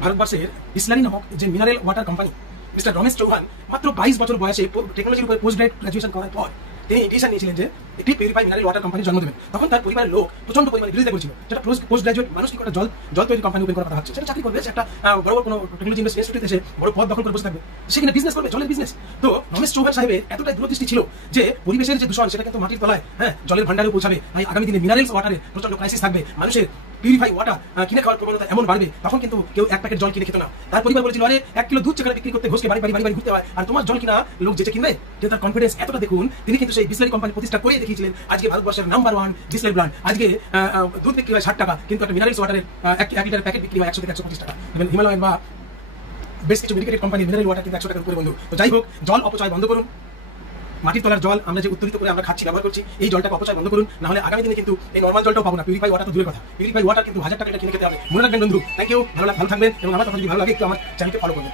ভারতবর্ষের বিসলারি নামক যে mineral water company mister Ramesh Chauhan মাত্র 22 বছর বয়সে টেকনোলজির উপরে পোস্ট গ্রাজুয়েশন করার পর তিনি ডিসিশন নিয়েছিলেন যে একটি পিউরিফাই মিনারেল ওয়াটার কোম্পানি জন্ম দেবেন। তখন তার পরিবারের লোক প্রচন্ড পরিমাণে বিরোধিতা করেছিল, যেটা পোস্ট গ্রাজুয়েট মানুষ কি করে জল তৈরি কোম্পানি ওপেন করার কথা ভাবছে, সেটা চাকরি করবে, একটা বড় কোনো টেকনোলজি ইনস্টিটিউটে এসে বড় পদ দখল করে বসে থাকবে, সেখানে বিজনেস করবে, জলের বিজনেস। তো রমেশ চৌহান সাহেবের এতটাই দূরদৃষ্টি ছিল যে পরিবেশের যে দূষণ সেটা কিন্তু মাটির তলায় জলের ভান্ডারে পৌঁছাবে, আগামী দিনে মিনারেলস ওয়াটারের প্রচন্ড ক্রাইসিস থাকবে, মানুষের পিউরিফাই ওয়াটার কিনে খাওয়ার প্রবণতা এমন বাড়বে, তখন কিন্তু কেউ এক প্যাকেট জল কিনে খেত না। তার পরিবার বলেছিল, আরে 1 কিলো দুধ যেখানে বিক্রি করতে ঘোষকে বাড়ি ঘুরতে হয়, আর তোমার জল কিনা লোক যেটা কিনবে। যে তার কনফিডেন্স এতটা দেখুন, তিনি কিন্তু সেই বিসলারি কোম্পানি প্রতিষ্ঠা করে দেখিয়েছিলেন। আজকে ভারতবর্ষের নাম্বার 1 বিসলারি ব্র্যান্ড। আজকে দুধ বিক্রি হয় 60 টাকা, কিন্তু একটা মিনারেলস ওয়াটারের 1 লিটার প্যাকেট বিক্রি হয় 100 থেকে 125 টাকা। এবং হিমালয়ান বা বেশ কিছু মেডিকেটেড কোম্পানি মিনারেল ওয়াটার কিন্তু 100 টাকার উপরে বন্ধু। তো যাই হোক, জল অপচয় বন্ধ করুন। মাটির তলার জল আমরা যে উত্তোলিত করে আমরা খাচ্ছি, ব্যবহার করছি, এই জলটাকে অপচয় বন্ধ করুন, না হলে আগামী দিনে কিন্তু এই নর্মাল জলটাও পাবো না। পিউরিফাই ওয়াটার তো দূরের কথা, পিউরিফাই ওয়াটার কিন্তু 1000 টাকা কিনে খেতে হবে। মনে রাখবেন বন্ধু। থ্যাংক ইউ, ভালো থাকবেন, এবং আমার কথা যদি ভালো লাগে একটু আমার চ্যানেলকে ফলো করবেন।